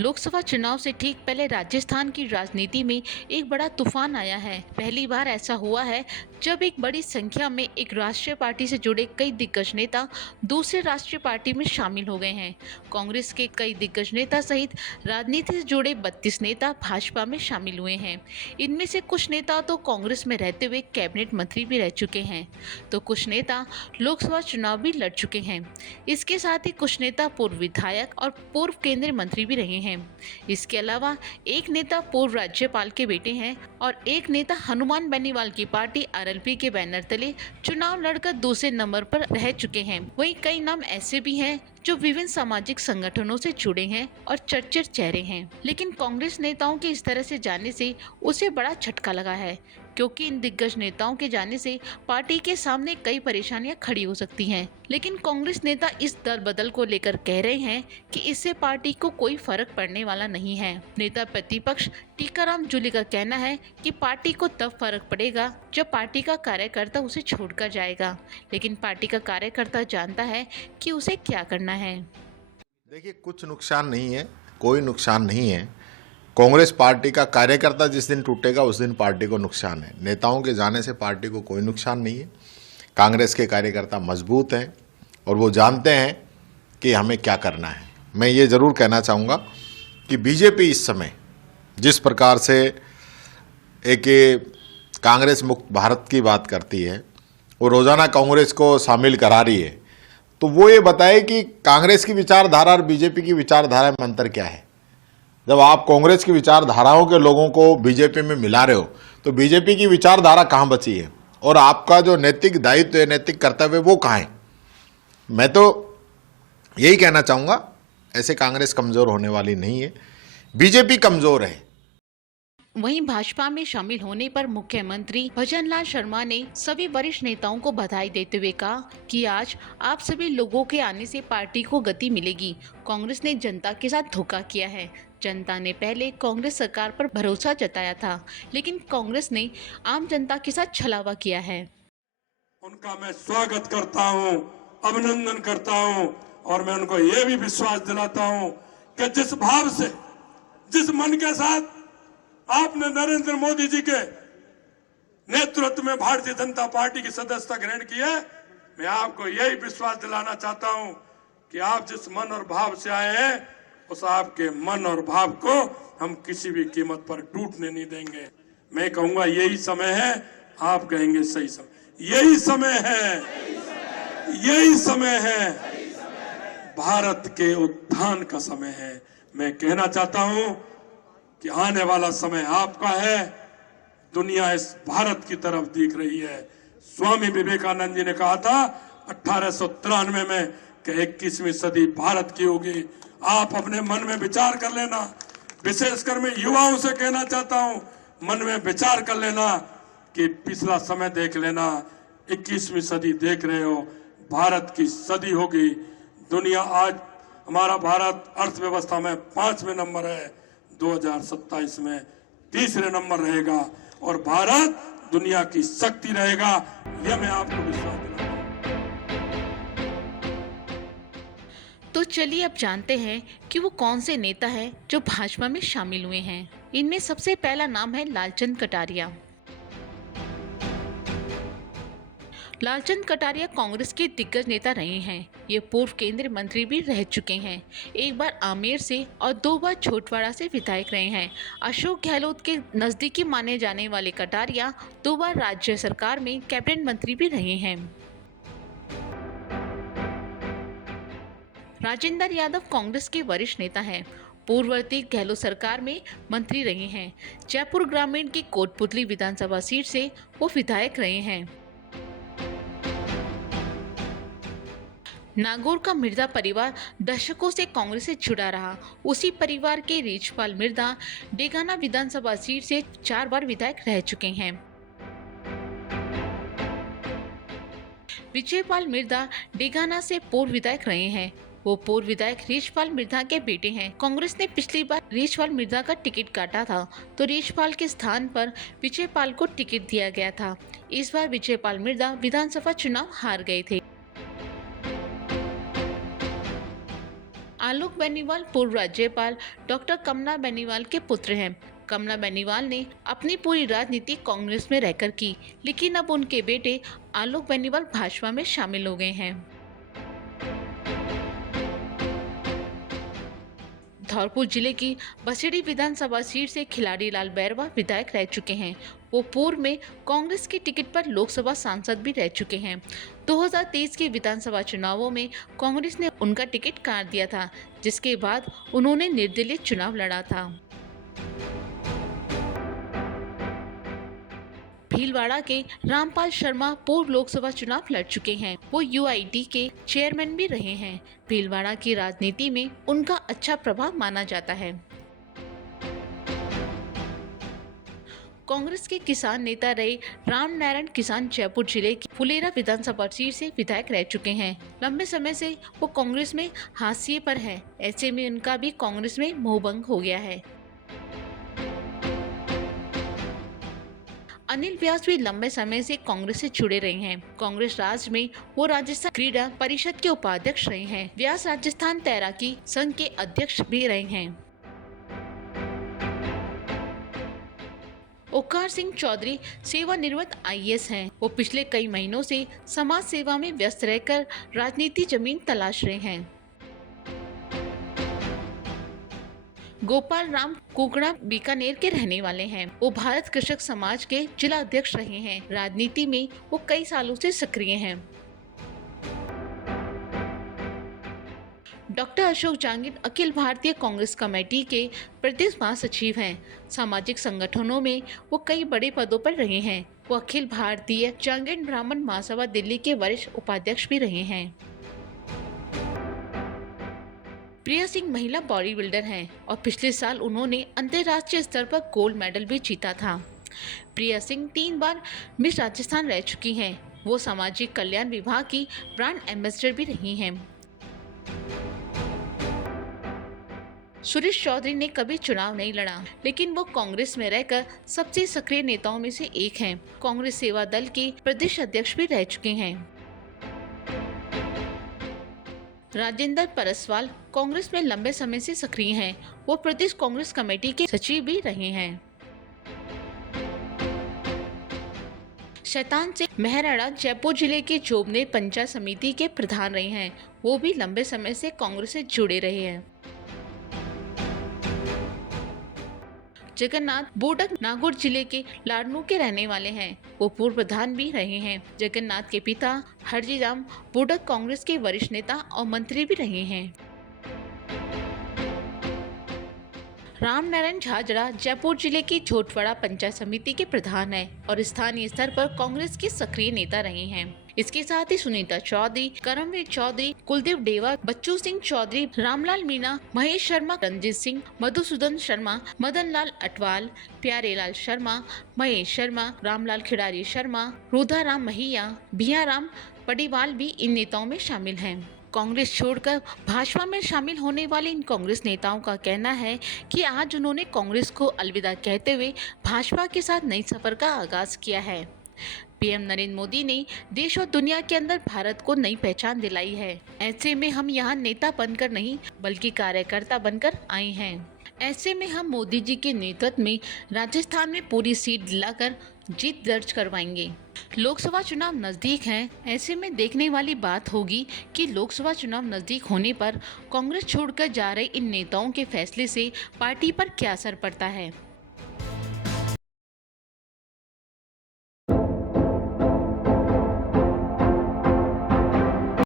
लोकसभा चुनाव से ठीक पहले राजस्थान की राजनीति में एक बड़ा तूफान आया है। पहली बार ऐसा हुआ है जब एक बड़ी संख्या में एक राष्ट्रीय पार्टी से जुड़े कई दिग्गज नेता दूसरे राष्ट्रीय पार्टी में शामिल हो गए हैं। कांग्रेस के कई दिग्गज नेता सहित राजनीति से जुड़े 32 नेता भाजपा में शामिल हुए हैं। इनमें से कुछ नेता तो कांग्रेस में रहते हुए कैबिनेट मंत्री भी रह चुके हैं, तो कुछ नेता लोकसभा चुनाव भी लड़ चुके हैं। इसके साथ ही कुछ नेता पूर्व विधायक और पूर्व केंद्रीय मंत्री भी रहे हैं। इसके अलावा एक नेता पूर्व राज्यपाल के बेटे हैं और एक नेता हनुमान बेनीवाल की पार्टी आरएलपी के बैनर तले चुनाव लड़कर दूसरे नंबर पर रह चुके हैं। वहीं कई नाम ऐसे भी हैं जो विभिन्न सामाजिक संगठनों से जुड़े हैं और चर्चित चेहरे हैं। लेकिन कांग्रेस नेताओं के इस तरह से जाने से उसे बड़ा झटका लगा है, क्योंकि इन दिग्गज नेताओं के जाने से पार्टी के सामने कई परेशानियां खड़ी हो सकती हैं। लेकिन कांग्रेस नेता इस दल बदल को लेकर कह रहे हैं कि इससे पार्टी को कोई फर्क पड़ने वाला नहीं है। नेता प्रतिपक्ष टीकाराम जूली का कहना है कि पार्टी को तब फर्क पड़ेगा जब पार्टी का कार्यकर्ता उसे छोड़कर जाएगा, लेकिन पार्टी का कार्यकर्ता जानता है कि उसे क्या करना है। देखिए, कुछ नुकसान नहीं है, कोई नुकसान नहीं है। कांग्रेस पार्टी का कार्यकर्ता जिस दिन टूटेगा उस दिन पार्टी को नुकसान है। नेताओं के जाने से पार्टी को कोई नुकसान नहीं है। कांग्रेस के कार्यकर्ता मजबूत हैं और वो जानते हैं कि हमें क्या करना है। मैं ये ज़रूर कहना चाहूँगा कि बीजेपी इस समय जिस प्रकार से एक कांग्रेस मुक्त भारत की बात करती है, वो रोज़ाना कांग्रेस को शामिल करा रही है, तो वो ये बताए कि कांग्रेस की विचारधारा और बीजेपी की विचारधारा में अंतर क्या है। जब आप कांग्रेस की विचारधाराओं के लोगों को बीजेपी में मिला रहे हो तो बीजेपी की विचारधारा कहाँ बची है और आपका जो नैतिक दायित्व है, नैतिक कर्तव्य, वो कहाँ है। मैं तो यही कहना चाहूँगा, ऐसे कांग्रेस कमज़ोर होने वाली नहीं है, बीजेपी कमज़ोर है। वहीं भाजपा में शामिल होने पर मुख्यमंत्री भजनलाल शर्मा ने सभी वरिष्ठ नेताओं को बधाई देते हुए कहा कि आज आप सभी लोगों के आने से पार्टी को गति मिलेगी। कांग्रेस ने जनता के साथ धोखा किया है। जनता ने पहले कांग्रेस सरकार पर भरोसा जताया था, लेकिन कांग्रेस ने आम जनता के साथ छलावा किया है। उनका मैं स्वागत करता हूं, अभिनंदन करता हूं और मैं उनको ये भी विश्वास दिलाता हूं कि जिस भाव से, जिस मन के साथ आपने नरेंद्र मोदी जी के नेतृत्व में भारतीय जनता पार्टी की सदस्यता ग्रहण की है, मैं आपको यही विश्वास दिलाना चाहता हूं कि आप जिस मन और भाव से आए हैं, उस आपके मन और भाव को हम किसी भी कीमत पर टूटने नहीं देंगे। मैं कहूंगा यही समय है, आप कहेंगे सही समय, यही समय है, यही समय है, भारत के उत्थान का समय है। मैं कहना चाहता हूं कि आने वाला समय आपका है। दुनिया इस भारत की तरफ देख रही है। स्वामी विवेकानंद जी ने कहा था 1893 में कि 21वीं सदी भारत की होगी। आप अपने मन में विचार कर लेना, विशेषकर मैं युवाओं से कहना चाहता हूं, मन में विचार कर लेना कि पिछला समय देख लेना, 21वीं सदी देख रहे हो, भारत की सदी होगी। दुनिया आज, हमारा भारत अर्थव्यवस्था में 5वें नंबर है, 2027 में तीसरे नंबर रहेगा और भारत दुनिया की शक्ति रहेगा। यह मैं आपको विश्वास दिलाता हूं। तो चलिए अब जानते हैं कि वो कौन से नेता हैं जो भाजपा में शामिल हुए हैं। इनमें सबसे पहला नाम है लालचंद कटारिया। लालचंद कटारिया कांग्रेस के दिग्गज नेता रहे हैं। ये पूर्व केंद्रीय मंत्री भी रह चुके हैं। एक बार आमेर से और 2 बार छोटवाड़ा से विधायक रहे हैं। अशोक गहलोत के नजदीकी माने जाने वाले कटारिया 2 बार राज्य सरकार में कैबिनेट मंत्री भी रहे हैं। राजेंद्र यादव कांग्रेस के वरिष्ठ नेता हैं। पूर्ववर्ती गहलोत सरकार में मंत्री रहे हैं। जयपुर ग्रामीण की कोटपुतली विधानसभा सीट से वो विधायक रहे हैं। नागौर का मिर्जा परिवार दशकों से कांग्रेस से जुड़ा रहा। उसी परिवार के रीछपाल मिर्जा डेगाना विधानसभा सीट से 4 बार विधायक रह चुके हैं। विजयपाल मिर्जा डेगाना से पूर्व विधायक रहे हैं। वो पूर्व विधायक रीछपाल मिर्जा के बेटे हैं। कांग्रेस ने पिछली बार रीछपाल मिर्जा का टिकट काटा था, तो रीछपाल के स्थान पर विजयपाल को टिकट दिया गया था। इस बार विजयपाल मिर्जा विधानसभा चुनाव हार गए थे। आलोक बेनीवाल पूर्व राज्यपाल डॉक्टर कमला बेनीवाल के पुत्र हैं। कमला बेनीवाल ने अपनी पूरी राजनीति कांग्रेस में रहकर की, लेकिन अब उनके बेटे आलोक बेनीवाल भाजपा में शामिल हो गए हैं। धौलपुर जिले की बसेड़ी विधानसभा सीट से खिलाड़ी लाल बैरवा विधायक रह चुके हैं। वो पूर्व में कांग्रेस की टिकट पर लोकसभा सांसद भी रह चुके हैं। 2023 के विधानसभा चुनावों में कांग्रेस ने उनका टिकट काट दिया था, जिसके बाद उन्होंने निर्दलीय चुनाव लड़ा था। भीलवाड़ा के रामपाल शर्मा पूर्व लोकसभा चुनाव लड़ चुके हैं। वो यूआईडी के चेयरमैन भी रहे हैं। भीलवाड़ा की राजनीति में उनका अच्छा प्रभाव माना जाता है। कांग्रेस के किसान नेता रहे राम नारायण किसान जयपुर जिले की फुलेरा विधानसभा सीट से विधायक रह चुके हैं। लंबे समय से वो कांग्रेस में हाशिए पर है। ऐसे में उनका भी कांग्रेस में मोहभंग हो गया है। अनिल व्यास भी लंबे समय से कांग्रेस से जुड़े रहे हैं। कांग्रेस राज में वो राजस्थान क्रीड़ा परिषद के उपाध्यक्ष रहे हैं। व्यास राजस्थान तैराकी संघ के अध्यक्ष भी रहे हैं। ओकार सिंह चौधरी सेवानिवृत्त आईएएस हैं। वो पिछले कई महीनों से समाज सेवा में व्यस्त रहकर राजनीति जमीन तलाश रहे हैं। गोपाल राम कुकड़ा बीकानेर के रहने वाले हैं। वो भारत कृषक समाज के जिला अध्यक्ष रहे हैं। राजनीति में वो कई सालों से सक्रिय हैं। डॉक्टर अशोक जांगिड अखिल भारतीय कांग्रेस कमेटी के प्रदेश महासचिव हैं। सामाजिक संगठनों में वो कई बड़े पदों पर रहे हैं। वो अखिल भारतीय जांगिड ब्राह्मण महासभा दिल्ली के वरिष्ठ उपाध्यक्ष भी रहे हैं। प्रिया सिंह महिला बॉडी बिल्डर हैं और पिछले साल उन्होंने अंतर्राष्ट्रीय स्तर पर गोल्ड मेडल भी जीता था। प्रिया सिंह 3 बार मिस राजस्थान रह चुकी हैं। वो सामाजिक कल्याण विभाग की ब्रांड एम्बेसडर भी रही हैं। सुरेश चौधरी ने कभी चुनाव नहीं लड़ा, लेकिन वो कांग्रेस में रहकर सबसे सक्रिय नेताओं में से एक हैं। कांग्रेस सेवा दल के प्रदेश अध्यक्ष भी रह चुके हैं। राजेंद्र परसवाल कांग्रेस में लंबे समय से सक्रिय हैं। वो प्रदेश कांग्रेस कमेटी के सचिव भी रहे हैं। शैतान सिंह मेहराड़ा जयपुर जिले के जोबने पंचायत समिति के प्रधान रहे हैं। वो भी लंबे समय से कांग्रेस से जुड़े रहे हैं। जगन्नाथ बोडक नागौर जिले के लाडनू के रहने वाले हैं। वो पूर्व प्रधान भी रहे हैं। जगन्नाथ के पिता हरजीराम बोडक कांग्रेस के वरिष्ठ नेता और मंत्री भी रहे हैं। राम नारायण झाजड़ा जयपुर जिले की झोटवाड़ा पंचायत समिति के प्रधान है और स्थानीय स्तर पर कांग्रेस के सक्रिय नेता रहे हैं। इसके साथ ही सुनीता चौधरी, करमवीर चौधरी, कुलदीप डेवा, बच्चू सिंह चौधरी, रामलाल मीणा, महेश शर्मा, रंजीत सिंह, मधुसूदन शर्मा, मदन लाल अटवाल, प्यारेलाल शर्मा, महेश शर्मा, रामलाल खिडारी शर्मा, रुधाराम महिया, भियाराम पडिवाल भी इन नेताओं में शामिल हैं। कांग्रेस छोड़कर भाजपा में शामिल होने वाले इन कांग्रेस नेताओं का कहना है कि आज उन्होंने कांग्रेस को अलविदा कहते हुए भाजपा के साथ नई सफर का आगाज किया है। पीएम नरेंद्र मोदी ने देश और दुनिया के अंदर भारत को नई पहचान दिलाई है। ऐसे में हम यहाँ नेता बनकर नहीं बल्कि कार्यकर्ता बनकर आए हैं। ऐसे में हम मोदी जी के नेतृत्व में राजस्थान में पूरी सीट दिलाकर जीत दर्ज करवाएंगे। लोकसभा चुनाव नजदीक हैं। ऐसे में देखने वाली बात होगी कि लोकसभा चुनाव नजदीक होने पर कांग्रेस छोड़कर जा रहे इन नेताओं के फैसले से पार्टी पर क्या असर पड़ता है।